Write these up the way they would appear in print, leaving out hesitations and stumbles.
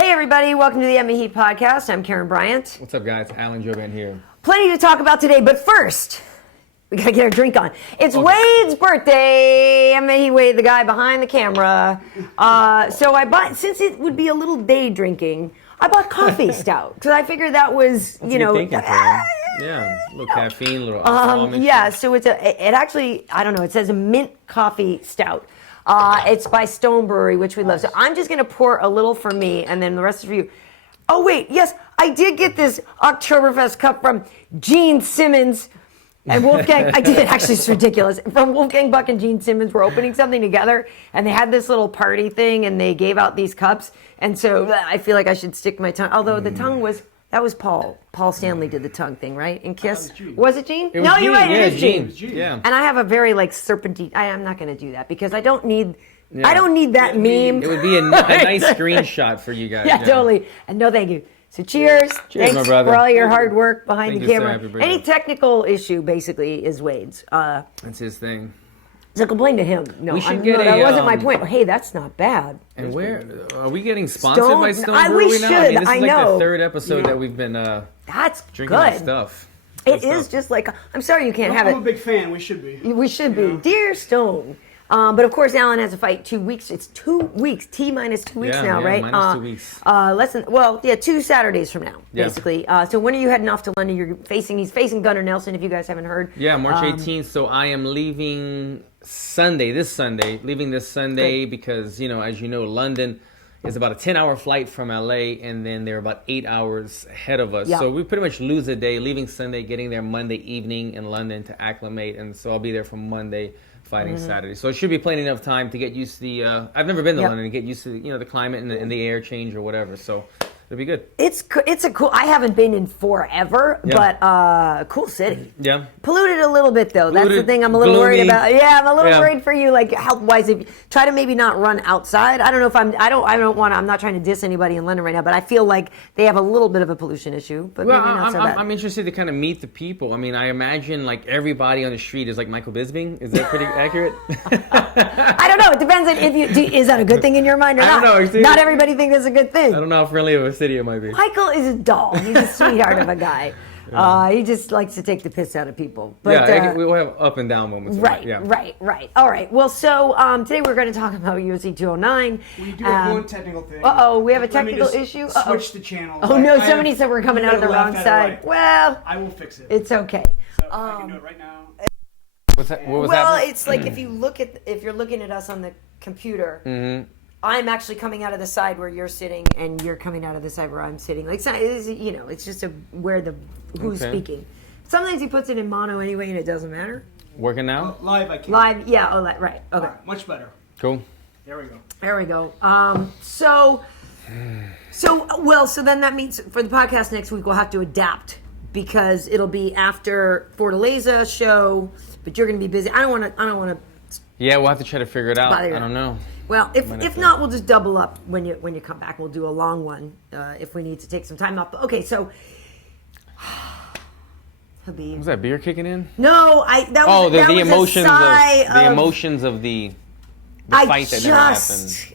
Hey everybody, welcome to the MMA H.E.A.T podcast. I'm Karyn Bryant. What's up guys? Alan Jouban here. Plenty to talk about today, but first, we gotta get our drink on. It's Wade's birthday. MMA Wade, the guy behind the camera. So I bought, since it would be a little day drinking, I bought coffee stout. Because I figured that was, Yeah, a little caffeine, a little alcohol. Yeah, so it actually, I don't know, it says a mint coffee stout. It's by Stone Brewery, which we love. So I'm just going to pour a little for me, and then the rest of you. Oh, wait, yes, I did get this Oktoberfest cup from Gene Simmons and Wolfgang. I did, actually, it's ridiculous. From Wolfgang Buck and Gene Simmons, we're opening something together, and they had this little party thing, and they gave out these cups. And so I feel like I should stick my tongue, although the tongue was... That was Paul. Paul Stanley did the tongue thing, right? In Kiss. Was it Gene? No, you're right. Yeah, it is Gene. Yeah. And I have a very serpentine. I'm not going to do that because I don't need. Yeah. I don't need that meme. It would be a nice screenshot for you guys. Yeah, totally. And no, thank you. So cheers. Cheers, thanks my brother. for all your hard work behind the camera. Sir, Any technical issue basically is Wade's. That's his thing. So complain to him. No, we should get that wasn't my point. Hey, that's not bad. And where are we getting sponsored by Stone We Brewery should. now? I mean, this is know. The third episode that we've been that's drinking good. that stuff. It is just like, I'm sorry you can't have it. I'm a big fan. We should be. We should be. Dear Stone. But of course, Alan has a fight 2 weeks. It's 2 weeks. T minus 2 weeks now, right? Minus 2 weeks. 2 Saturdays from now, basically. So when are you heading off to London? He's facing Gunnar Nelson, if you guys haven't heard. Yeah, March 18th. So I am leaving this Sunday, because, as you know, London is about a 10-hour flight from LA, and then they're about 8 hours ahead of us. Yep. So we pretty much lose a day, leaving Sunday, getting there Monday evening in London to acclimate, and so I'll be there from Monday, fighting Saturday. So it should be plenty enough time to get used to the, I've never been to London, to get used to, the climate and the air change or whatever, so it'll be good. It's a cool, I haven't been in forever, but cool city. Yeah. Polluted a little bit though. That's the thing I'm a little worried about. Yeah, I'm a little worried for you, health-wise. If you try to maybe not run outside. I don't know if I'm not trying to diss anybody in London right now, but I feel like they have a little bit of a pollution issue, but maybe not so bad. I'm interested to kind of meet the people. I mean, I imagine everybody on the street is like Michael Bisping. Is that pretty accurate? I don't know. It depends on is that a good thing in your mind or not? I don't know. Not everybody thinks that's a good thing. I don't know how friendly of a city it might be. Michael is a doll. He's a sweetheart of a guy. He just likes to take the piss out of people. But, we'll have up and down moments. Right. All right. Well, so today we're going to talk about UFC 209. We do have one technical thing. We have a technical issue. Switch the channel. Oh, no, somebody said we're coming out of the wrong side. Right. Well, I will fix it. It's okay. So I can do it right now. What was happening? It's like if you're looking at us on the computer, I'm actually coming out of the side where you're sitting, and you're coming out of the side where I'm sitting. It's just who's speaking. Sometimes he puts it in mono anyway, and it doesn't matter. Working now? Live, I can't. Live, yeah. Oh, right. Okay. Right, much better. Cool. There we go. There we go. So then that means for the podcast next week we'll have to adapt because it'll be after Fortaleza show, but you're going to be busy. I don't want to. Yeah, we'll have to try to figure it out. I don't know. Well, if not, we'll just double up when you come back. We'll do a long one if we need to take some time off. But okay, so Khabib. Was that beer kicking in? No, the emotions of the fight that never happened.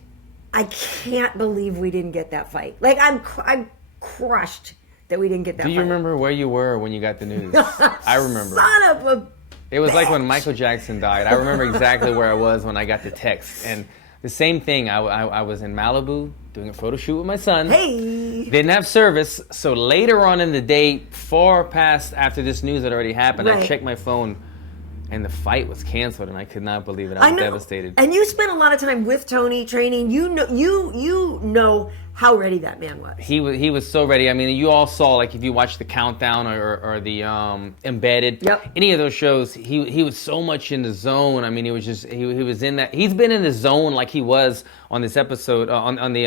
I can't believe we didn't get that fight. I'm crushed that we didn't get that fight. Do you remember where you were when you got the news? I remember. Son of a It was like when Michael Jackson died. I remember exactly where I was when I got the text. And the same thing, I was in Malibu doing a photo shoot with my son. Hey! Didn't have service, so later on in the day, far past after this news had already happened, I checked my phone, and the fight was canceled, and I could not believe it. I was devastated. And you spent a lot of time with Tony training. You know how ready that man was. He was so ready. I mean, you all saw, if you watched the Countdown or the Embedded, any of those shows, he was so much in the zone. I mean, it was just he was in that. He's been in the zone like he was on this episode on the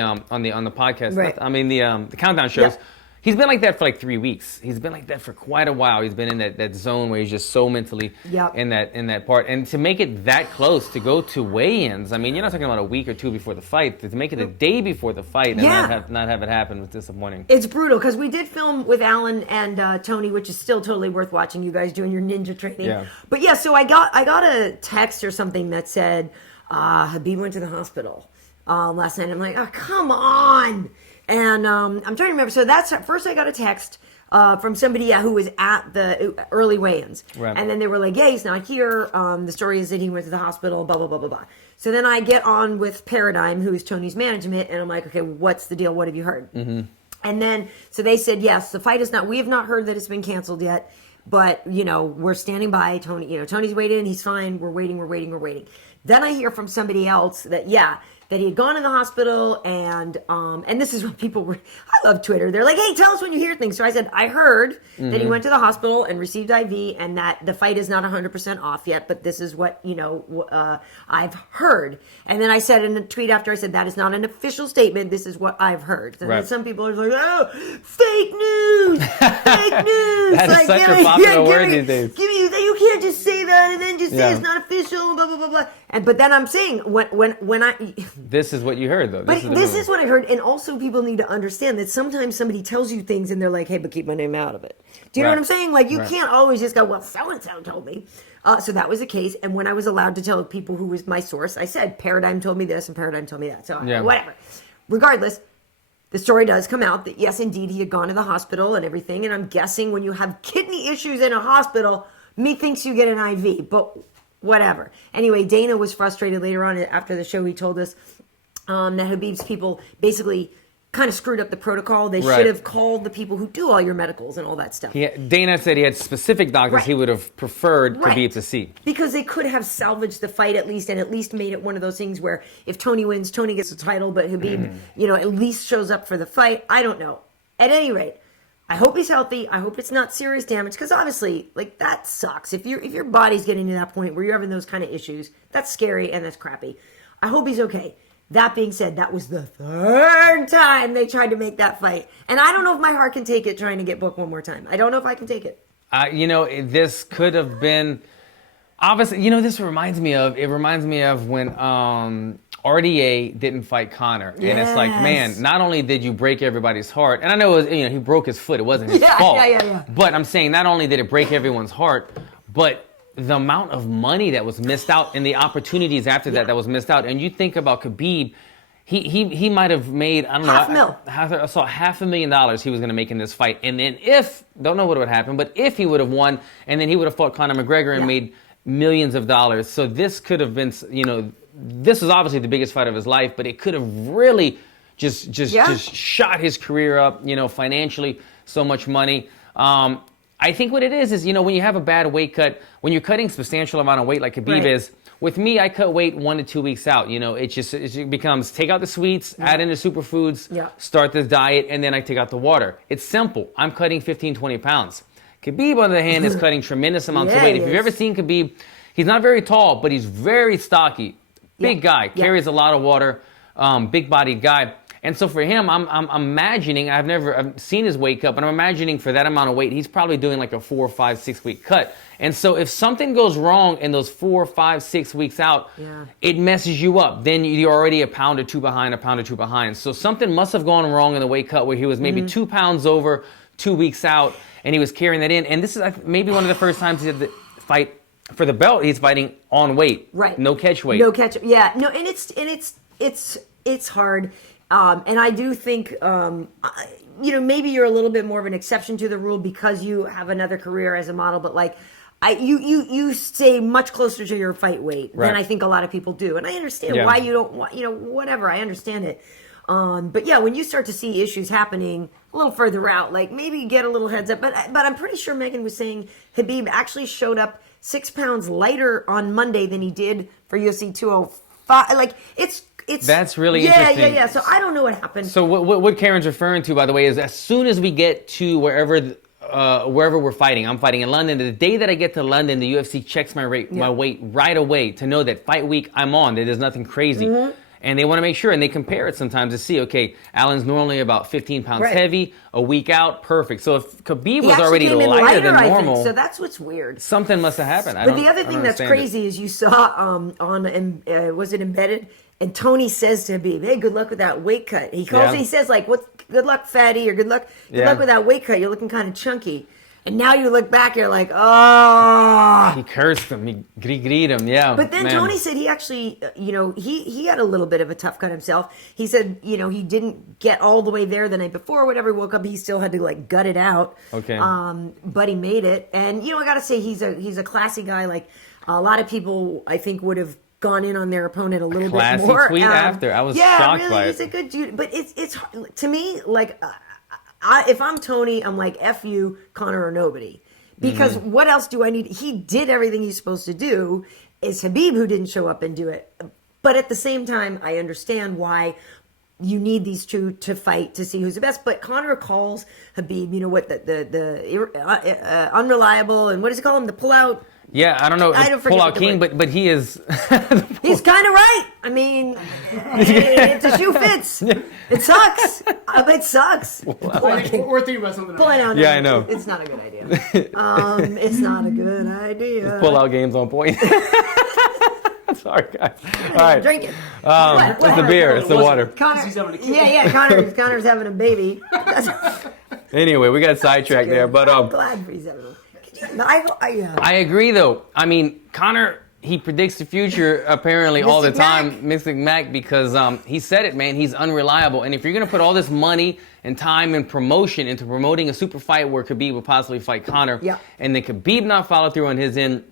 podcast. Right. I mean the Countdown shows. Yeah. He's been like that for 3 weeks. He's been like that for quite a while. He's been in that zone where he's just so mentally in that part. And to make it that close, to go to weigh-ins, I mean, you're not talking about a week or two before the fight. To make it a day before the fight and not have it happen was disappointing. It's brutal because we did film with Alan and Tony, which is still totally worth watching. You guys doing your ninja training. Yeah. But yeah, so I got a text or something that said Khabib went to the hospital last night. I'm like, oh, come on. And I'm trying to remember. So that's first I got a text from somebody who was at the early weigh-ins. Right. And then they were like, yeah, he's not here. The story is that he went to the hospital, blah, blah, blah, blah, blah. So then I get on with Paradigm, who is Tony's management, and I'm like, okay, what's the deal? What have you heard? Mm-hmm. And then, so they said, yes, the fight is not, we have not heard that it's been canceled yet, but, we're standing by. Tony, Tony's waiting, he's fine, we're waiting. Then I hear from somebody else that he had gone in the hospital, and this is what people were, I love Twitter, they're like, hey, tell us when you hear things. So I said, I heard that he went to the hospital and received IV, and that the fight is not 100% off yet, but this is what, I've heard. And then I said in a tweet after, I said, that is not an official statement, this is what I've heard. And then some people are like, oh, fake news! That is such a popular word these days. You can't just say that and then just say it's not official, blah, blah, blah, blah. But then I'm saying, when I... This is what you heard, though. This is what I heard. And also people need to understand that sometimes somebody tells you things and they're like, hey, but keep my name out of it. Do you know what I'm saying? Like, you can't always just go, well, so-and-so told me. So that was the case. And when I was allowed to tell people who was my source, I said, Paradigm told me this and Paradigm told me that. So whatever. Regardless, the story does come out that, yes, indeed, he had gone to the hospital and everything. And I'm guessing when you have kidney issues in a hospital, methinks you get an IV. But whatever. Anyway, Dana was frustrated later on after the show. He told us that Khabib's people basically kind of screwed up the protocol. They should have called the people who do all your medicals and all that stuff. Dana said he had specific doctors he would have preferred Khabib to see. Because they could have salvaged the fight at least, and at least made it one of those things where if Tony wins, Tony gets the title, but Khabib, at least shows up for the fight. I don't know. At any rate, I hope he's healthy. I hope it's not serious damage, because obviously, like, that sucks. If your body's getting to that point where you're having those kind of issues, that's scary and that's crappy. I hope he's okay. That being said, that was the third time they tried to make that fight. And I don't know if my heart can take it trying to get booked one more time. I don't know if I can take it. This could have been... Obviously, this reminds me of when RDA didn't fight Conor. And it's like, man, not only did you break everybody's heart, and I know he broke his foot. It wasn't his fault. Yeah. But I'm saying not only did it break everyone's heart, but the amount of money that was missed out and the opportunities after that was missed out. And you think about Khabib, he might have made, I don't know. $500,000 he was going to make in this fight. And then don't know what would happen, but if he would have won, and then he would have fought Conor McGregor and made millions of dollars. So this could have been, this was obviously the biggest fight of his life, but it could have really just shot his career up, financially, so much money. I think what it is when you have a bad weight cut, when you're cutting substantial amount of weight like Khabib is, with me, I cut weight 1 to 2 weeks out. It becomes take out the sweets, add in the superfoods, start this diet, and then I take out the water. It's simple. I'm cutting 15, 20 pounds. Khabib, on the other hand, is cutting tremendous amounts of weight. If you've ever seen Khabib, he's not very tall, but he's very stocky. Big guy, carries a lot of water, big-bodied guy. And so for him, I'm imagining, I've seen his weight cut, but I'm imagining for that amount of weight, he's probably doing like a 4, 5, 6 week cut. And so if something goes wrong in those 4, 5, 6 weeks out, it messes you up. Then you're already a pound or two behind. So something must have gone wrong in the weight cut where he was maybe 2 pounds over 2 weeks out, and he was carrying that in. And this is maybe one of the first times he had the fight for the belt. He's fighting on weight, no catch weight, and it's hard. And I do think, maybe you're a little bit more of an exception to the rule because you have another career as a model, but like, you stay much closer to your fight weight than I think a lot of people do. And I understand why you don't want, whatever, I understand it. But yeah, when you start to see issues happening a little further out, like maybe get a little heads up. But I'm pretty sure Megan was saying Khabib actually showed up 6 pounds lighter on Monday than he did for UFC 205. Like, that's really interesting. Yeah. So I don't know what happened. So what Karyn's referring to, by the way, is as soon as we get to wherever we're fighting, I'm fighting in London. The day that I get to London, the UFC checks my weight right away to know that fight week I'm on. That there's nothing crazy. And they want to make sure, and they compare it sometimes to see, okay, Alan's normally about 15 pounds heavy, a week out, perfect. So if Khabib was already lighter than normal, I think, so that's what's weird. Something must have happened. But the other thing that's crazy is you saw was it Embedded? And Tony says to Khabib, "Hey, good luck with that weight cut." He says like, "What? Good luck, fatty," or "Good luck with that weight cut. You're looking kind of chunky." And now you look back, you're like, oh. He cursed him. He greeted him. Yeah. But then man. Tony said he actually, he had a little bit of a tough cut himself. He said, he didn't get all the way there the night before. Whenever he woke up, he still had to like gut it out. Okay. But he made it. And I gotta say, he's a classy guy. Like a lot of people, I think, would have gone in on their opponent a little bit more. Classy tweet after. I was shocked really, by it. He's a good dude. But it's to me like. If I'm Tony, I'm like, F you, Conor or nobody. Because what else do I need? He did everything he's supposed to do. It's Khabib who didn't show up and do it. But at the same time, I understand why you need these two to fight to see who's the best. But Conor calls Khabib, the unreliable, and what does he call him? The pullout. Yeah, I don't know. Pull-out king, but he is. He's kind of right. I mean, the shoe fits. It sucks. It sucks. We're thinking about something else. Pulling out. Yeah, I know. It's not a good idea. It's not a good idea. Pull-out game's on point. Sorry, guys. All right. Drink it. It's the beer. It's the water. Connor, He's having a kid. yeah. Connor's having a baby. Anyway, we got sidetracked there, but I'm glad he's having a I agree, though. I mean, Conor, he predicts the future apparently all the time, Mystic Mac, because he said it, man. He's unreliable. And if you're going to put all this money and time and promotion into promoting a super fight where Khabib will possibly fight Conor, and then Khabib not follow through on his end,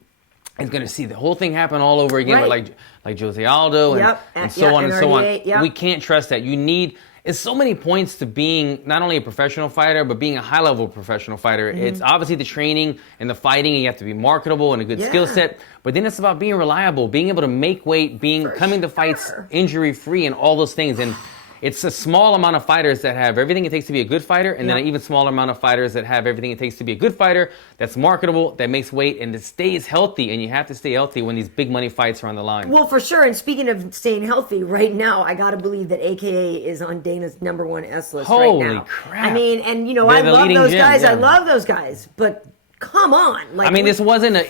is going to see the whole thing happen all over again with like Jose Aldo and so on and so on. We can't trust that. You need... It's so many points to being not only a professional fighter, but being a high-level professional fighter. It's obviously the training and the fighting, and you have to be marketable and a good skill set. But then it's about being reliable, being able to make weight, coming to fights injury-free, and all those things. And it's a small amount of fighters that have everything it takes to be a good fighter, and then an even smaller amount of fighters that have everything it takes to be a good fighter, that's marketable, that makes weight, and that stays healthy. And you have to stay healthy when these big money fights are on the line. Well, for sure. And speaking of staying healthy, right now, I got to believe that AKA is on Dana's #1 S list right now. Holy crap. I mean, and I love those guys. I love those guys. But come on. Like, I mean, this wasn't a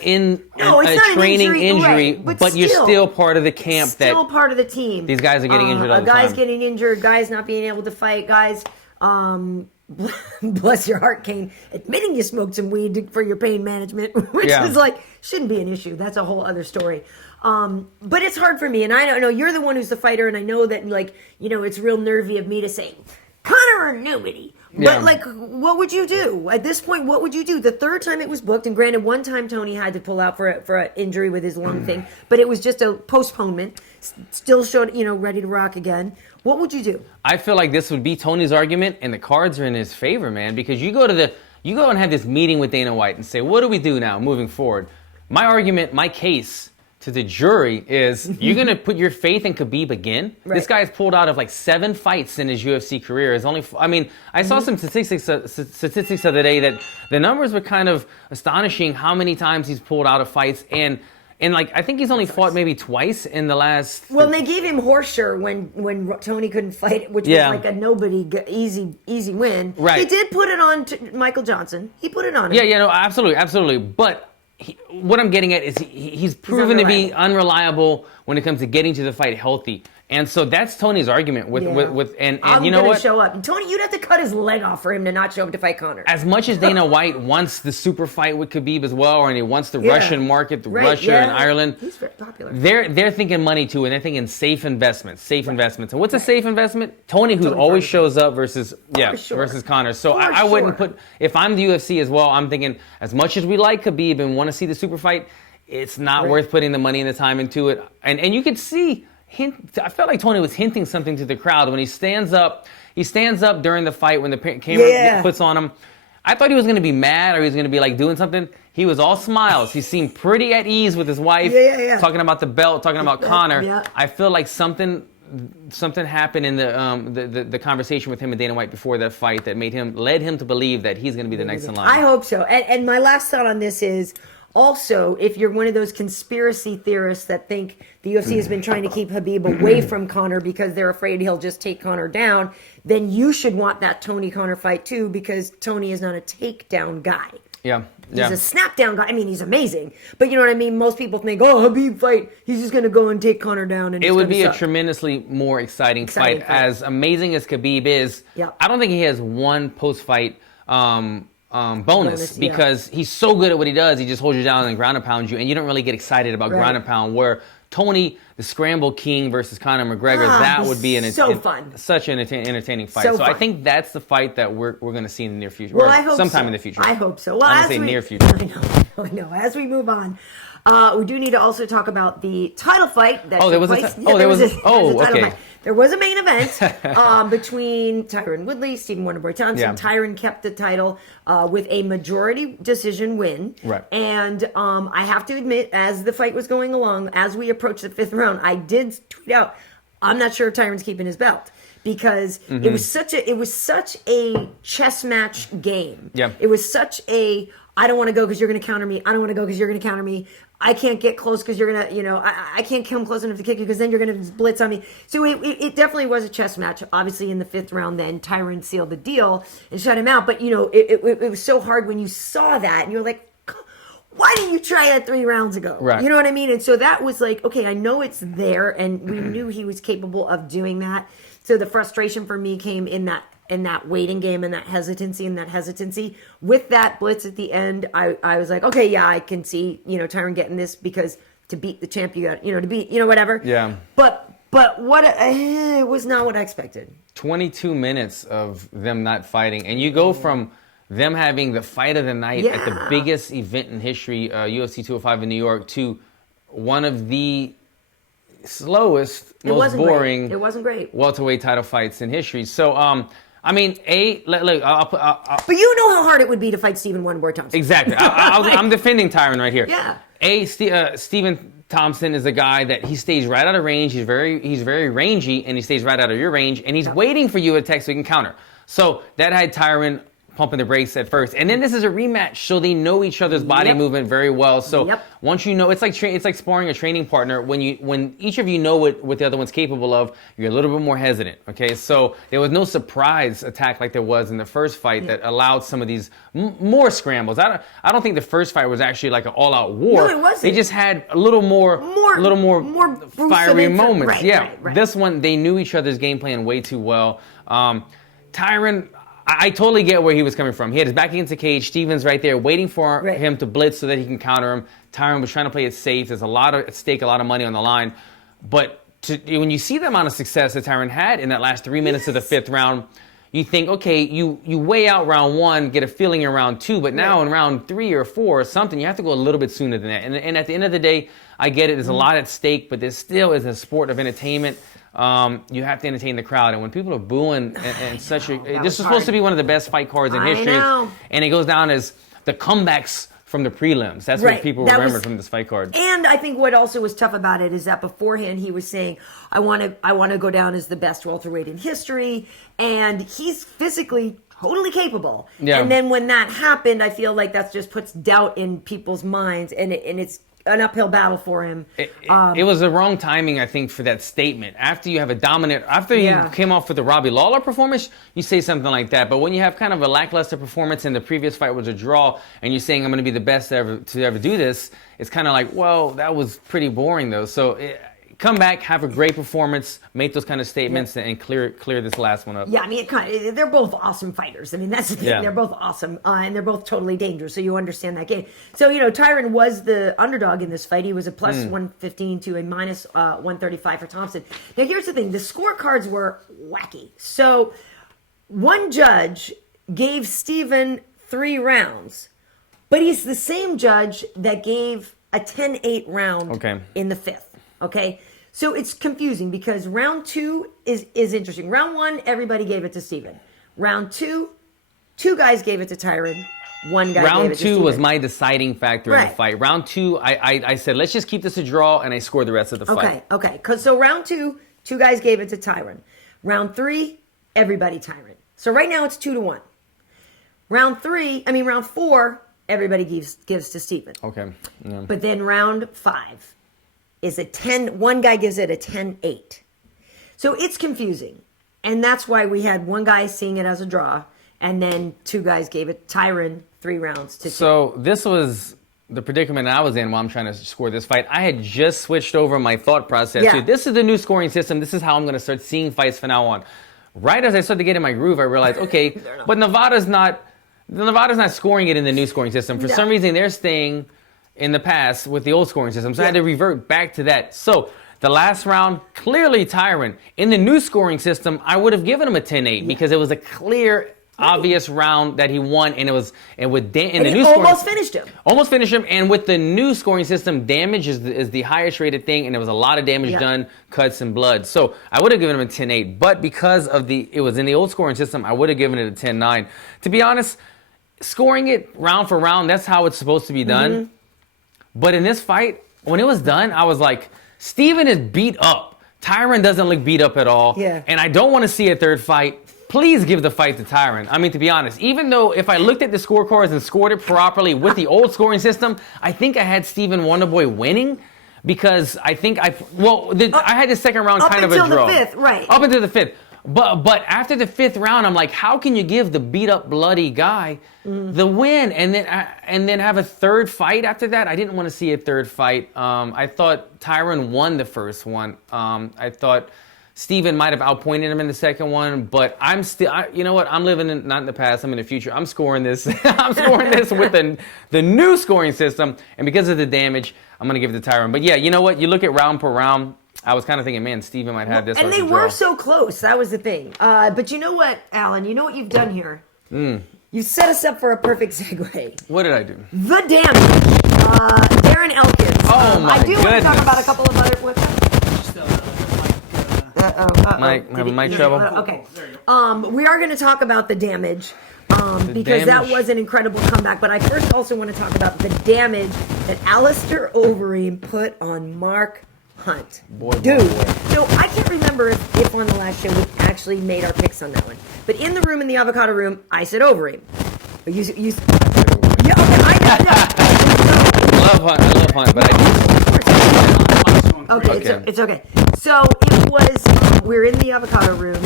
training injury, but you're still part of the camp. Still part of the team. These guys are getting injured all the time. Guys getting injured, guys not being able to fight, guys, bless your heart, Kane, admitting you smoked some weed for your pain management, which is like, shouldn't be an issue. That's a whole other story. But it's hard for me, and I don't know, you're the one who's the fighter, and I know that, it's real nervy of me to say, Conor or nobody. But, what would you do? At this point, what would you do? The third time it was booked, and granted, one time Tony had to pull out for an injury with his lung thing, but it was just a postponement. Still showed, ready to rock again. What would you do? I feel like this would be Tony's argument, and the cards are in his favor, man, because you go and have this meeting with Dana White and say, what do we do now moving forward? My argument, my case to the jury is you're going to put your faith in Khabib again. Right. This guy's pulled out of 7 fights in his UFC career. I saw some statistics the other day that the numbers were kind of astonishing how many times he's pulled out of fights. And I think he's only fought maybe twice in the last... Well, they gave him horseshoe when Tony couldn't fight, which was like a nobody easy win. Right. He did put it on to Michael Johnson. He put it on him. Yeah, no, absolutely. But... what I'm getting at is he's proven to be unreliable when it comes to getting to the fight healthy. And so that's Tony's argument with and you know what? Show up. And Tony, you'd have to cut his leg off for him to not show up to fight Conor. As much as Dana White wants the super fight with Khabib as well, and he wants the Russian market, Russia and Ireland. He's very popular. They're thinking money too, and they're thinking safe investments. And what's a safe investment? Tony, who always shows up versus Conor. So I wouldn't put, if I'm the UFC as well, I'm thinking as much as we like Khabib and want to see the super fight, it's not worth putting the money and the time into it. And you could see. I felt like Tony was hinting something to the crowd when he stands up. He stands up during the fight when the camera puts on him. I thought he was going to be mad or he was going to be doing something. He was all smiles. He seemed pretty at ease with his wife, talking about the belt, talking about Conor. Yeah. I feel like something happened in the conversation with him and Dana White before that fight that led him to believe that he's going to be the next in line. I hope so. And my last thought on this is, also, if you're one of those conspiracy theorists that think the UFC has been trying to keep Khabib away from Conor because they're afraid he'll just take Conor down, then you should want that Tony-Conor fight too, because Tony is not a takedown guy. Yeah. He's a snapdown guy. I mean, he's amazing. But you know what I mean? Most people think, Khabib fight, he's just going to go and take Conor down. And it would be a tremendously more exciting fight. As amazing as Khabib is, I don't think he has one post-fight bonus because he's so good at what he does. He just holds you down and ground and pounds you, and you don't really get excited about ground and pound. Where Tony, the Scramble King versus Conor McGregor, that would be fun. Such an entertaining fight. So I think that's the fight that we're going to see in the near future. Well, I hope sometime in the future. I hope so. Well, I'm going to say near future. I know. As we move on, we do need to also talk about the title fight. That there was a title fight. There was a main event between Tyron Woodley, Stephen Wonderboy Thompson. Yeah. Tyron kept the title with a majority decision win. Right. And I have to admit, as the fight was going along, as we approached the 5th round, I did tweet out, I'm not sure if Tyron's keeping his belt. Because it was such a chess match game. Yeah. It was such a, I don't want to go because you're going to counter me. I don't want to go because you're going to counter me. I can't get close because you're going to, I can't come close enough to kick you because then you're going to blitz on me. So it definitely was a chess match. Obviously, in the 5th round, then Tyron sealed the deal and shut him out. But, it was so hard when you saw that and you're like, why didn't you try that 3 rounds ago? Right. You know what I mean? And so that was like, okay, I know it's there and we knew he was capable of doing that. So the frustration for me came in that waiting game and that hesitancy. With that blitz at the end, I was like, okay, yeah, I can see, Tyron getting this because to beat the champ, you got, to beat, whatever. Yeah. But what, it was not what I expected. 22 minutes of them not fighting. And you go from them having the fight of the night at the biggest event in history, UFC 205 in New York, to one of the slowest, most boring, It wasn't great. welterweight title fights in history. So, I mean, look, but you know how hard it would be to fight Stephen Wonderboy Thompson. Exactly. I'm defending Tyron right here. Yeah. Stephen Thompson is a guy that he stays right out of range. He's very rangy, and he stays right out of your range, and he's waiting for you to attack so he can counter. So that had Tyron pumping the brakes at first, and then this is a rematch, so they know each other's body movement very well. So once you know, it's like sparring a training partner. When each of you know what the other one's capable of, you're a little bit more hesitant. Okay, so there was no surprise attack like there was in the first fight that allowed some of these more scrambles. I don't think the first fight was actually like an all-out war. No, it wasn't. They just had a little more fiery moments. Right. This one, they knew each other's game plan way too well. Tyron, I totally get where he was coming from. He had his back against the cage. Steven's right there waiting for him to blitz so that he can counter him. Tyron was trying to play it safe. There's a lot at stake, a lot of money on the line. But when you see the amount of success that Tyron had in that last 3 minutes of the 5th round, you think, okay, you weigh out round 1, get a feeling in round 2, but now in round 3 or 4 or something, you have to go a little bit sooner than that. And at the end of the day, I get it. There's a lot at stake, but there still is a sport of entertainment. You have to entertain the crowd, and when people are booing and such a, this was supposed to be one of the best fight cards in history, and it goes down as the comebacks from the prelims. That's what people remember from this fight card. And I think what also was tough about it is that beforehand he was saying, I want to go down as the best welterweight in history, and he's physically totally capable. Yeah. And then when that happened, I feel like that just puts doubt in people's minds, and it's an uphill battle for him. It was the wrong timing, I think, for that statement. After you have after you came off with the Robbie Lawler performance, you say something like that. But when you have kind of a lackluster performance and the previous fight was a draw, and you're saying, I'm going to be the best to ever do this, it's kind of like, well, that was pretty boring, though. So come back, have a great performance, make those kind of statements, and clear this last one up. Yeah, I mean, they're both awesome fighters. I mean, that's the thing. Yeah. They're both awesome, and they're both totally dangerous, so you understand that game. So, Tyron was the underdog in this fight. He was a plus 115 to a minus 135 for Thompson. Now, here's the thing. The scorecards were wacky. So, one judge gave Stephen 3 rounds, but he's the same judge that gave a 10-8 round in the 5th. Okay, so it's confusing because round 2 is interesting. Round 1, everybody gave it to Stephen. Round 2, 2 guys gave it to Tyron. 1 guy gave it to Stephen. Round 2 was my deciding factor in the fight. Round 2, I said, let's just keep this a draw, and I scored the rest of the fight. Okay. So round 2, 2 guys gave it to Tyron. Round 3, everybody Tyron. So right now it's 2-1. Round 4, everybody gives to Stephen. Okay. Yeah. But then round 5 is one guy gives it a 10-8. So it's confusing. And that's why we had one guy seeing it as a draw, and then 2 guys gave it Tyron 3 rounds to 2. So this was the predicament I was in while I'm trying to score this fight. I had just switched over my thought process. Yeah. This is the new scoring system. This is how I'm going to start seeing fights from now on. Right as I started to get in my groove, I realized, okay, but Nevada's not Nevada's not scoring it in the new scoring system. For some reason, they're staying in the past with the old scoring system. So I had to revert back to that. So the last round, clearly Tyron. In the new scoring system, I would have given him a 10-8 because it was a clear, obvious round that he won, and almost finished him. Almost finished him, and with the new scoring system, damage is the highest rated thing, and there was a lot of damage done, cuts and blood. So I would have given him a 10-8, but because of it was in the old scoring system, I would have given it a 10-9. To be honest, scoring it round for round, that's how it's supposed to be done. But in this fight, when it was done, I was like, Steven is beat up. Tyron doesn't look beat up at all. Yeah. And I don't want to see a third fight. Please give the fight to Tyron. I mean, to be honest, even though if I looked at the scorecards and scored it properly with the old scoring system, I think I had Steven Wonderboy winning because I think I had the second round kind of a draw. Up until the fifth, right. Up until the fifth. But after the fifth round, I'm like, how can you give the beat up, bloody guy the win and then have a third fight after that? I didn't want to see a third fight. I thought Tyron won the first one. I thought Steven might have outpointed him in the second one, but I'm still, you know what? I'm living not in the past, I'm in the future. I'm scoring this. I'm scoring this with the new scoring system, and because of the damage, I'm going to give it to Tyron. But yeah, you know what? You look at round per round, I was kind of thinking, man, Steven might have this. And they were so close. That was the thing. But you know what, Alan? You know what you've done here? You set us up for a perfect segue. What did I do? The damage. Darren Elkins. Oh, my I do want to talk goodness. about a couple of other... What's that? Mic trouble. Okay. We are going to talk about the damage because that was an incredible comeback. But I first also want to talk about the damage that Alistair Overeem put on Mark Hunt. Dude. So I can't remember if on the last show we actually made our picks on that one. But in the room, in the avocado room, I said Overeem. Yeah, okay, I love Hunt, but I do. Okay, it's okay. So it was, we were in the avocado room,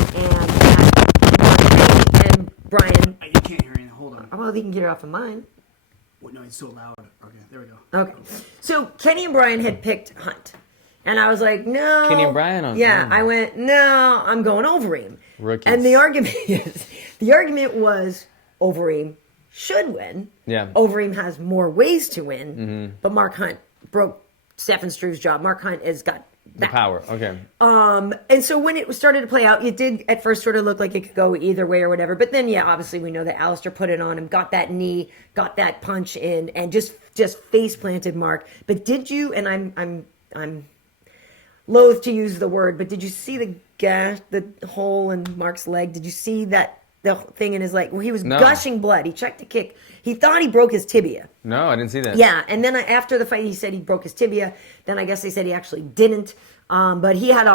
and Brian. You can't hear anything. Hold on. Well, he can get it off of mine. Well, no, it's so loud. Okay, there we go. Okay. So Kenny and Brian had picked Hunt. And I was like, no. Kenny and Brian? Yeah, I went, no, I'm going Overeem. Rookies. And the argument was Overeem should win. Yeah. Overeem has more ways to win. But Mark Hunt broke Stefan Struve's job. Mark Hunt has got the power. Okay. And so when it started to play out, it did at first sort of look like it could go either way or whatever. But then, yeah, obviously we know that Alistair put it on him, got that knee, got that punch in, and just face planted Mark. But did you? And I'm loath to use the word, but did you see the hole in Mark's leg? Did you see the thing in his leg where he was gushing blood? He checked a kick. He thought he broke his tibia. No, I didn't see that. Yeah, and then after the fight, he said he broke his tibia. Then I guess they said he actually didn't. But he had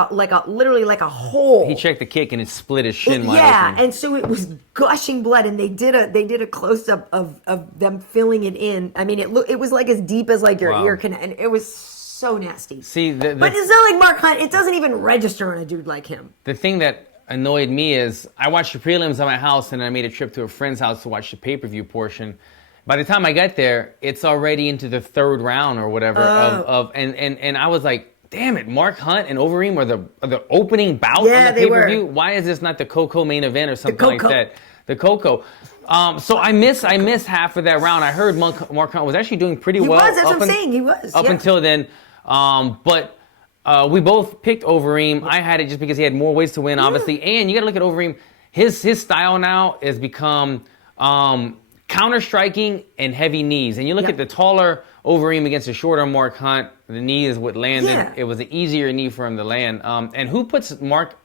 literally like a hole. He checked the kick and it split his shin wide yeah, open. and so it was gushing blood, and they did a close up of them filling it in. I mean, it was like as deep as like your ear can, and it was so nasty. See, but it's not like Mark Hunt. It doesn't even register on a dude like him. The thing that annoyed me is I watched the prelims at my house, and I made a trip to a friend's house to watch the pay-per-view portion. By the time I got there, it's already into the third round or whatever and I was like, damn it, Mark Hunt and Overeem are the opening bout on the pay-per-view. Why is this not the Coco main event or something like that? The Coco. So I missed half of that round. I heard Mark Hunt was actually doing pretty well. He was, that's what I'm saying. He was. Up until then. But we both picked Overeem. I had it just because he had more ways to win, obviously. And you got to look at Overeem. His style now has become counter-striking and heavy knees. And you look at the taller Overeem against the shorter Mark Hunt, the knee is what landed. Yeah. It was an easier knee for him to land. And who puts Mark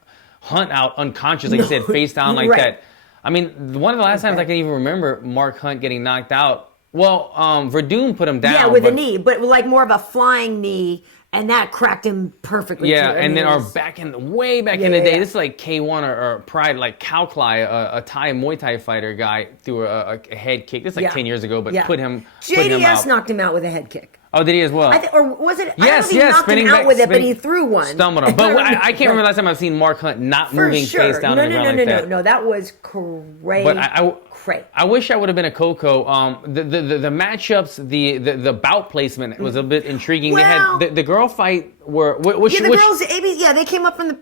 Hunt out unconscious, like you said, face down like that? I mean, one of the last times I can even remember Mark Hunt getting knocked out. Well, Verdun put him down. Yeah, with a knee, but like more of a flying knee, and that cracked him perfectly. Yeah, and then way back in the day, this is like K1 or Pride, like Kauklai, a Thai Muay Thai fighter guy threw a head kick. This is like 10 years ago, but put him JDS out. knocked him out with a head kick. Oh, did he as well? Or was it? Yes, I don't know if he knocked him out with it, but he threw one. Stumbled him. But I can't remember last time I've seen Mark Hunt not moving face down on the ground like that. No, that was crazy. But I wish I would have been a Coco. The matchups, the bout placement was a bit intriguing. Well, they had the girl fight the girls, they came up from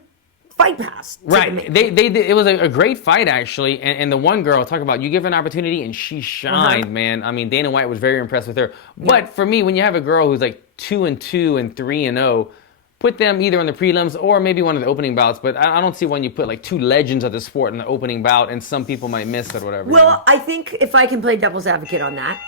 fight pass. Right. They did. It was a great fight, actually. And the one girl, talk about, you give her an opportunity, and she shined, man. I mean, Dana White was very impressed with her. But for me, when you have a girl who's like 2-2 and 3-0, put them either on the prelims or maybe one of the opening bouts. But I don't see when you put like two legends of the sport in the opening bout, and some people might miss it or whatever. Well, I think if I can play devil's advocate on that,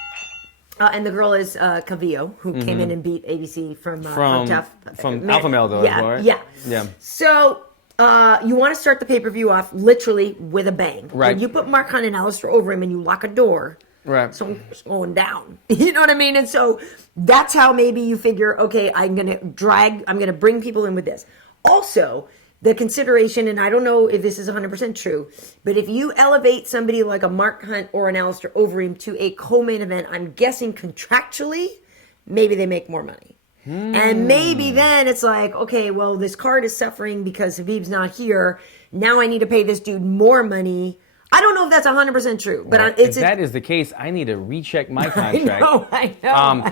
and the girl is Khabib, who came in and beat ABC from Tough. From Alpha Male, though, right? Yeah. So you want to start the pay-per-view off literally with a bang. Right. When you put Mark Hunt and Alistair over him and you lock a door, Right. someone's going down. You know what I mean? And so that's how maybe you figure, okay, I'm going to bring people in with this. Also, the consideration, and I don't know if this is 100% true, but if you elevate somebody like a Mark Hunt or an Alistair Overeem to a co-main event, I'm guessing contractually, maybe they make more money. And maybe then it's like, okay, well, this card is suffering because Khabib's not here. Now I need to pay this dude more money. I don't know if that's 100% true, but if that is the case, I need to recheck my contract. I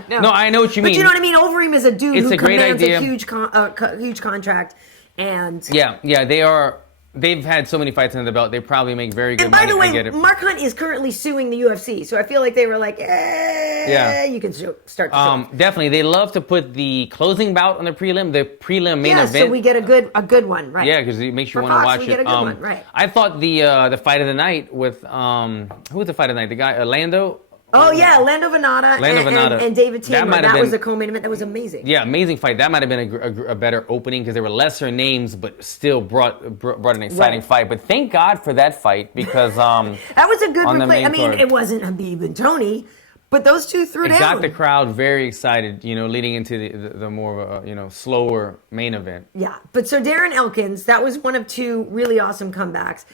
know. No, I know what you mean. But you know what I mean? Overeem is a dude It's who a great commands idea. a huge contract. And Yeah, they are. They've had so many fights under the belt. They probably make very good And by money. the I get way, it. Mark Hunt is currently suing the UFC, so I feel like they were like, you can start the show. Definitely, they love to put the closing bout on the prelim main event. So we get a good one, right? Yeah, because it makes you For want to Fox, watch we it. get a good one, right. I thought the fight of the night with who was the fight of the night? The guy Lando. Oh yeah, Lando Venata and David Tamer. That was a co-main event. That was amazing. Yeah, amazing fight. That might have been a better opening because there were lesser names, but still brought an exciting fight. But thank God for that fight because that was a good replay. I mean, card. it wasn't Khabib and Tony, but those two threw down. It got the crowd very excited, leading into the more of a slower main event. Yeah, but so Darren Elkins, that was one of two really awesome comebacks.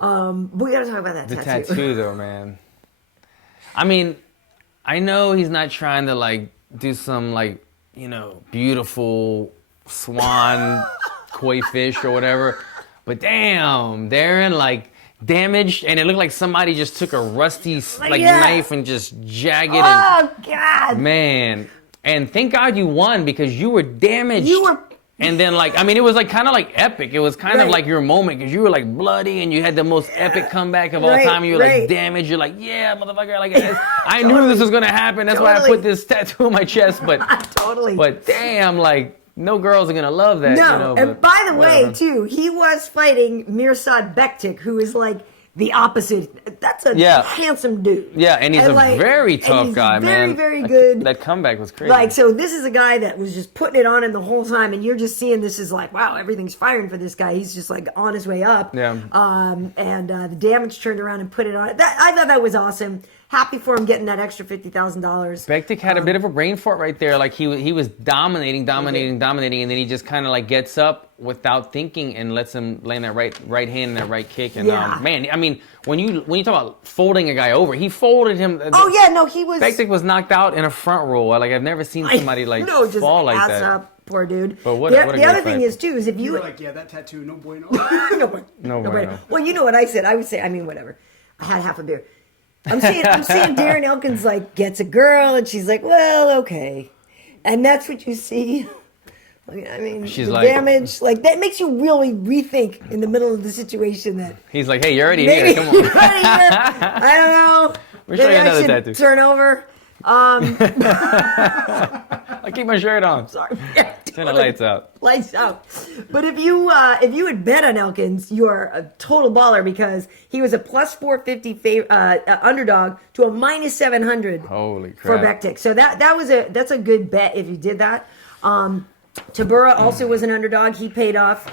But we got to talk about that tattoo. The tattoo, though, man. I mean, I know he's not trying to do some beautiful swan koi fish or whatever, but damn, Darren damaged, and it looked like somebody just took a rusty knife and just jagged it. Oh God, man! And thank God you won because you were damaged. And then, it was kind of epic. It was kind of like your moment because you were bloody and you had the most epic comeback of all time. You were damaged. You're like, yeah, motherfucker. I knew this was going to happen. That's why I put this tattoo on my chest. But But damn, no girls are going to love that. No, and by the way, too, he was fighting Mirsad Bektic, who is the opposite. That's a handsome dude. Yeah, and he's a very tough guy, man. Very good. That comeback was crazy. So this is a guy that was just putting it on him the whole time, and you're just seeing this is wow, everything's firing for this guy. He's just on his way up. Yeah. And the damage turned around and put it on. I thought that was awesome. Happy for him getting that extra $50,000. Bektic had a bit of a brain fart right there. He was dominating, and then he just kind of gets up without thinking and lets him land that right hand and that right kick. And man, I mean, when you talk about folding a guy over, he folded him. Oh yeah, no, he was. Bektic was knocked out in a front roll. I've never seen somebody fall like that. Up, poor dude. But the other thing is too is if you were that tattoo, no bueno. no bueno. Well, you know what I said. I would say, whatever. I had half a beer. I'm seeing Darren Elkins gets a girl and she's like, well, okay, and that's what you see. She's the damage that makes you really rethink in the middle of the situation that he's like, hey, you're already here. Come on. You're already here. I don't know. We're showing another tattoo. Turn over. I keep my shirt on. Sorry. Turn the lights out. Lights out. But if you had bet on Elkins, you are a total baller because he was a plus 450 underdog to a minus 700. Holy crap. For Bektic. So that's a good bet if you did that. Tabura also was an underdog. He paid off.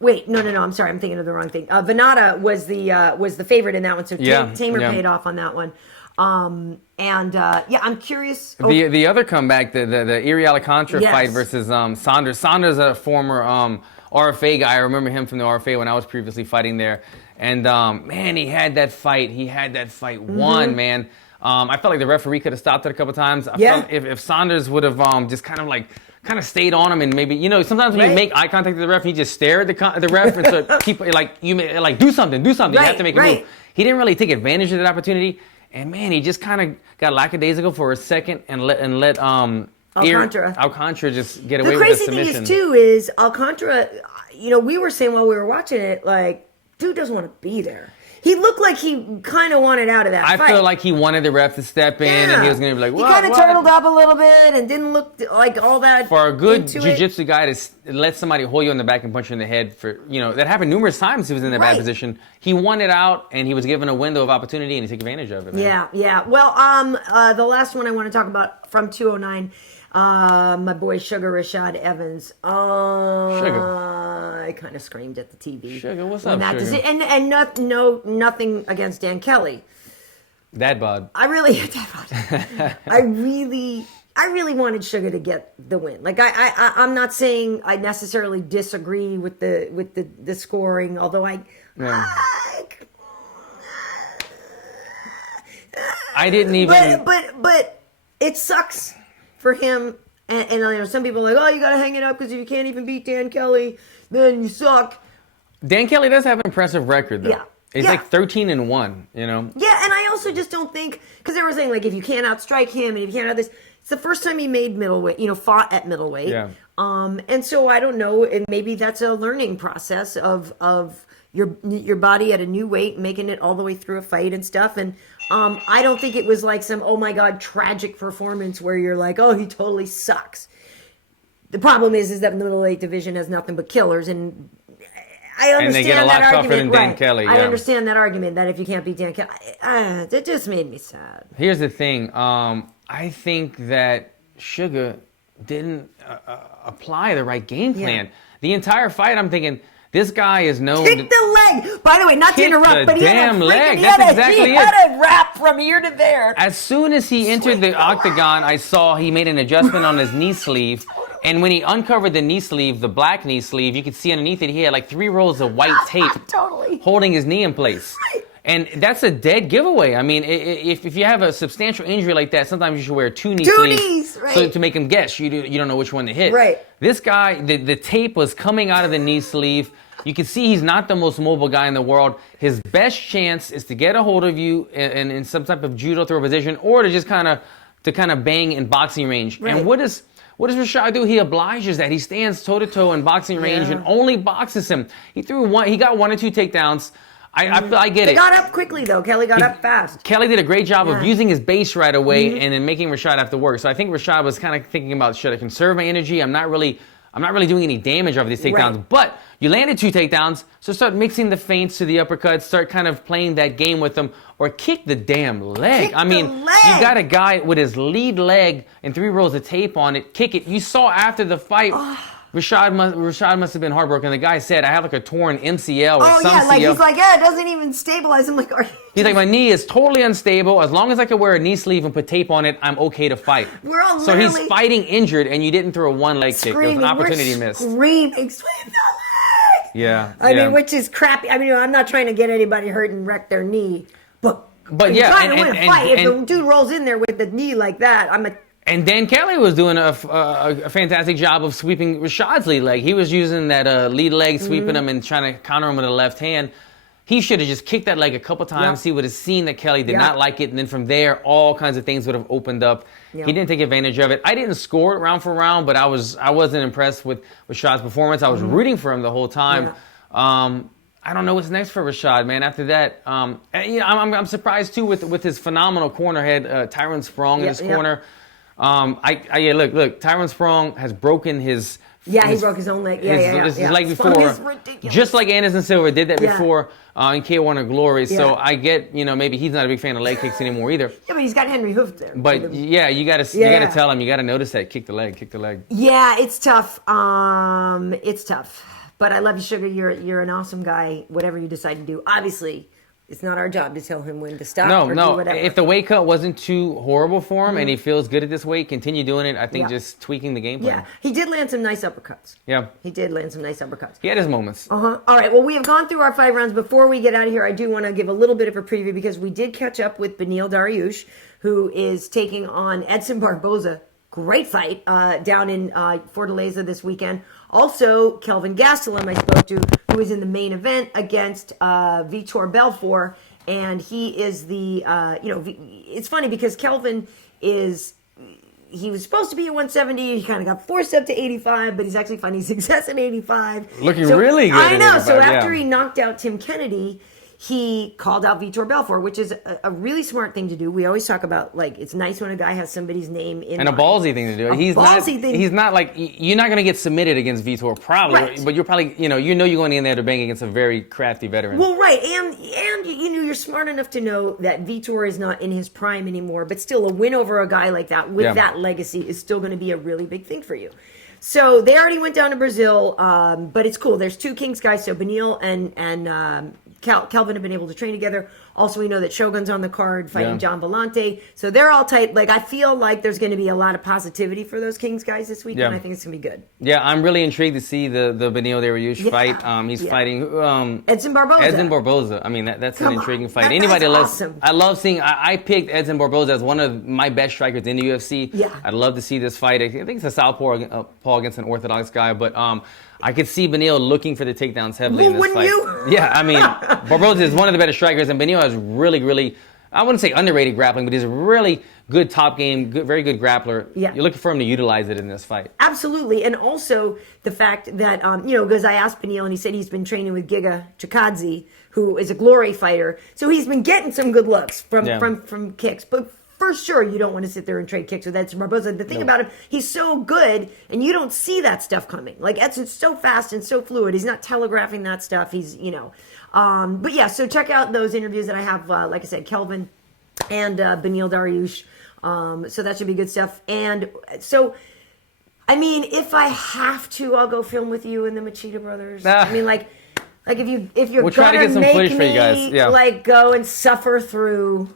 Wait, no. I'm sorry. I'm thinking of the wrong thing. Venata was the favorite in that one. So Tamer paid off on that one. I'm curious. The other comeback, the Iri Alcantara fight versus Saunders. Saunders, a former RFA guy. I remember him from the RFA when I was previously fighting there. And man, he had that fight won, man. I felt like the referee could have stopped it a couple times. I felt if Saunders would have just kind of stayed on him and maybe sometimes when you make eye contact with the ref, you just stare at the ref and so keep do something. You have to make a move. He didn't really take advantage of that opportunity. And man, he just kind of got lackadaisical for a second and let Alcantara just get away The with a crazy submission. thing is, too, is Alcantara, we were saying while we were watching it, like, dude doesn't want to be there. He looked like he kind of wanted out of that fight. I feel like he wanted the ref to step in, and he was going to be like, what? He kind of turtled up a little bit and didn't look like all that. For a good into jiu-jitsu guy to let somebody hold you in the back and punch you in the head, that happened numerous times. He was in a bad position. He won it out, and he was given a window of opportunity, and he took advantage of it. Man. Yeah. Well, the last one I want to talk about from 209, my boy Sugar Rashad Evans. Sugar. I kind of screamed at the TV. Sugar, what's up, Sugar? And nothing against Dan Kelly. Dad bod. I really wanted Sugar to get the win. Like I'm not saying I necessarily disagree with the scoring, although I didn't even. But it sucks for him. And some people are like, oh, you got to hang it up because if you can't even beat Dan Kelly, then you suck. Dan Kelly does have an impressive record, though. Yeah. He's like 13-1, Yeah, and I also just don't think, because they were saying, like, if you can't outstrike him and if you can't have this, it's the first time he made middleweight, fought at middleweight. Yeah. And so I don't know, and maybe that's a learning process of your body at a new weight, making it all the way through a fight and stuff. And I don't think it was like some, oh my God, tragic performance where you're like, oh, he totally sucks. The problem is that the middleweight division has nothing but killers, and I understand and they get a lot that tougher argument. than Dan Kelly. Yeah. I understand that argument that if you can't beat Dan Kelly, it just made me sad. Here's the thing. I think that Sugar didn't apply the right game plan. Yeah. The entire fight, I'm thinking, this guy is known Kick the leg. By the way, not to Kick interrupt, the but he had damn a leg. freaking, That's exactly he it. had a wrap from here to there. As soon as he entered the octagon, I saw he made an adjustment on his knee sleeve. And when he uncovered the knee sleeve, the black knee sleeve, you could see underneath it, he had like 3 rolls of white tape Totally. holding his knee in place. Right. And that's a dead giveaway. I mean, if you have a substantial injury like that, sometimes you should wear 2 knee sleeves right. so to make him guess. You don't know which one to hit. Right. This guy, the tape was coming out of the knee sleeve. You can see he's not the most mobile guy in the world. His best chance is to get a hold of you in some type of judo throw position, or to just kind of bang in boxing range. Right. And what does Rashad do? He obliges that. He stands toe-to-toe in boxing range and only boxes him. He got 1 or 2 takedowns. I get it. They got up quickly, though. Kelly got up fast. Kelly did a great job of using his base right away and then making Rashad have to work. So I think Rashad was kind of thinking about, should I conserve my energy? I'm not really doing any damage over these takedowns. Right. But you landed 2 takedowns, so start mixing the feints to the uppercuts, start kind of playing that game with them, or kick the damn leg. You got a guy with his lead leg and 3 rolls of tape on it, kick it. You saw after the fight, Rashad must have been heartbroken. The guy said, I have like a torn MCL or some CL. He's like, it doesn't even stabilize. I'm like, he's like, my knee is totally unstable. As long as I can wear a knee sleeve and put tape on it, I'm okay to fight. We're all so he's fighting injured, and you didn't throw a 1 leg kick. There was an opportunity missed. Screaming, sweep the leg! Yeah. I mean, which is crappy. I mean, I'm not trying to get anybody hurt and wreck their knee, but yeah, trying to win a fight. If the dude rolls in there with the knee like that, And Dan Kelly was doing a fantastic job of sweeping Rashad's lead leg. He was using that lead leg, sweeping him and trying to counter him with a left hand. He should have just kicked that leg a couple times. He would have seen that Kelly did not like it. And then from there, all kinds of things would have opened up. He didn't take advantage of it. I didn't score it round for round, but I wasn't impressed with Rashad's performance. I was rooting for him the whole time. I don't know what's next for Rashad, man. After that, I'm surprised, too, with his phenomenal corner head, Tyrone Sprong in his corner. Look, Tyrone Sprong has broken his... he broke his own leg. His leg before. Just like Anderson Silva did that before in K1 of Glory. So I get, maybe he's not a big fan of leg kicks anymore either. Yeah, but he's got Henry Hoof there. But you gotta tell him, you gotta notice that. Kick the leg. Yeah, it's tough. It's tough. But I love you, Sugar. You're an awesome guy, whatever you decide to do. Obviously, it's not our job to tell him when to stop or do whatever. If the weight cut wasn't too horrible for him and he feels good at this weight, continue doing it. I think just tweaking the game plan. Yeah, he did land some nice uppercuts. Yeah. He did land some nice uppercuts. He had his moments. All right, well, we have gone through our 5 rounds. Before we get out of here, I do want to give a little bit of a preview because we did catch up with Beneil Dariush, who is taking on Edson Barboza. Great fight down in Fortaleza this weekend. Also, Kelvin Gastelum I spoke to, who is in the main event against Vitor Belfort. And he is the, it's funny because Kelvin is he was supposed to be at 170. He kind of got forced up to 85, but he's actually finding success at 85. Looking really good. I know. at 85, So after yeah. he knocked out Tim Kennedy, he called out Vitor Belfort, which is a really smart thing to do. We always talk about, like, it's nice when a guy has somebody's name in And a mind. ballsy thing to do. He's not like, you're not going to get submitted against Vitor probably, Right. but you're probably, you're going in there to bang against a very crafty veteran. Well, right, and you're smart enough to know that Vitor is not in his prime anymore, but still a win over a guy like that with that legacy is still going to be a really big thing for you. So they already went down to Brazil, but it's cool. There's two Kings guys, so Beneil and Kelvin have been able to train together. Also, we know that Shogun's on the card fighting John Vellante. So they're all tight. Like, I feel like there's going to be a lot of positivity for those Kings guys this week, and I think it's going to be good. Yeah, I'm really intrigued to see the Beneil Dariush fight. He's fighting Edson Barboza. Edson Barboza. I mean, that's an intriguing fight. That's loves? awesome. I love seeing. I picked Edson Barboza as one of my best strikers in the UFC. Yeah. I'd love to see this fight. I think it's a southpaw against an orthodox guy, but I could see Beneil looking for the takedowns heavily in this Wouldn't fight. you? Yeah, I mean, Barboza is one of the better strikers, and Beneil has really, really, I wouldn't say underrated grappling, but he's a really good top game, very good grappler. Yeah. You're looking for him to utilize it in this fight. Absolutely, and also the fact that, because I asked Beneil, and he said he's been training with Giga Chikadze, who is a glory fighter, so he's been getting some good looks from kicks, but for sure, you don't want to sit there and trade kicks with Edson Barboza. The thing about him, he's so good, and you don't see that stuff coming. Like, Edson's so fast and so fluid. He's not telegraphing that stuff. He's, But yeah, so check out those interviews that I have, like I said, Kelvin and Beneil Dariush. So that should be good stuff. And so, I mean, if I have to, I'll go film with you and the H.E.A.T brothers. I mean, like if you're We'll try to gonna get some make footage for you me, guys. Yeah. like, go and suffer through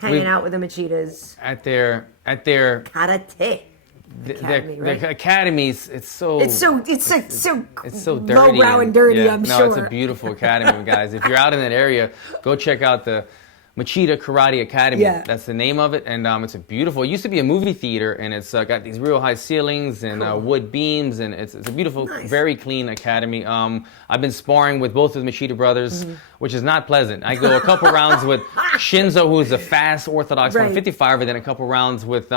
hanging out with the H.E.A.Ts. At their Karate. their academies, it's so dirty. dirty. Lowbrow and dirty, I'm sure. No, it's a beautiful academy, guys. If you're out in that area, go check out the H.E.A.T Karate Academy. Yeah. That's the name of it, and it's a beautiful. It used to be a movie theater, and it's got these real high ceilings and wood beams, and it's a beautiful, very clean academy. I've been sparring with both of the H.E.A.T brothers, which is not pleasant. I go a couple rounds with Shinzo, who's a fast orthodox 155er, then a couple rounds with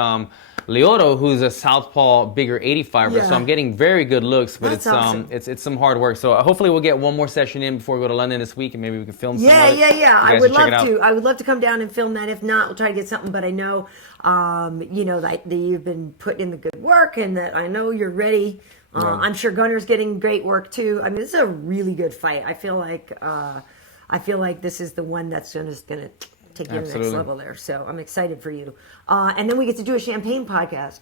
Lyoto, who's a southpaw bigger 85er. Yeah. So I'm getting very good looks, but That's awesome. it's some hard work. So hopefully we'll get one more session in before we go to London this week, and maybe we can film some. Yeah. I would love to. to. I would love to come down and film that. If not, we'll try to get something. But I know, that you've been putting in the good work, and that I know you're ready. I'm sure Gunner's getting great work too. I mean, this is a really good fight. I feel like this is the one that's just gonna take you to the next level there. So I'm excited for you. And then we get to do a champagne podcast.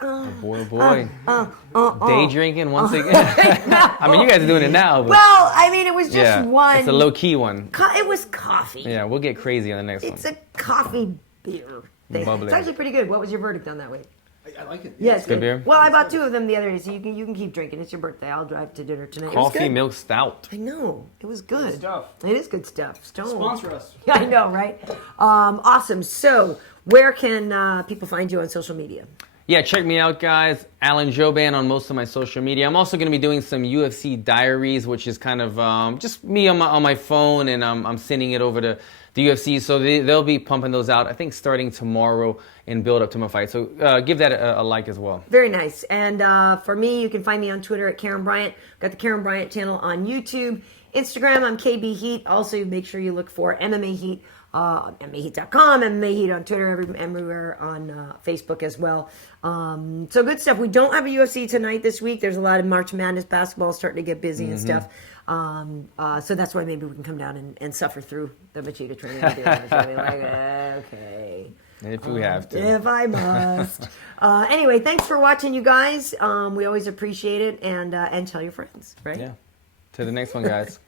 Day drinking once again. I mean, you guys are doing it now. But Well, I mean, it was just one. It's a low key one. It was coffee. Yeah, we'll get crazy on the next It's one. a coffee beer thing. Bubbly. It's actually pretty good. What was your verdict on that, Wade? I like it. Yeah, it's good beer. Well, I bought two of them the other day, so you can keep drinking. It's your birthday. I'll drive to dinner tonight. It was Coffee good. milk stout. I know. It was good. Good stuff. It is good stuff. Stone. Sponsor us. I know, right? Awesome. So, where can people find you on social media? Yeah, check me out, guys. Alan Jouban on most of my social media. I'm also going to be doing some UFC diaries, which is kind of just me on my phone, and I'm sending it over to the UFC. So they'll be pumping those out, I think, starting tomorrow and build up to my fight. So give that a like as well. Very nice. And for me, you can find me on Twitter at Karyn Bryant. Got the Karyn Bryant channel on YouTube. Instagram, I'm KB Heat. Also, make sure you look for MMA Heat. MMAH.com, MMA Heat on Twitter, everywhere on Facebook as well. So good stuff. We don't have a UFC tonight this week. There's a lot of March Madness basketball starting to get busy and stuff. So that's why maybe we can come down and suffer through the H.E.A.T training. We'll be like, okay. If we have to. If I must. Anyway, thanks for watching, you guys. We always appreciate it. And tell your friends, right? Yeah. To the next one, guys.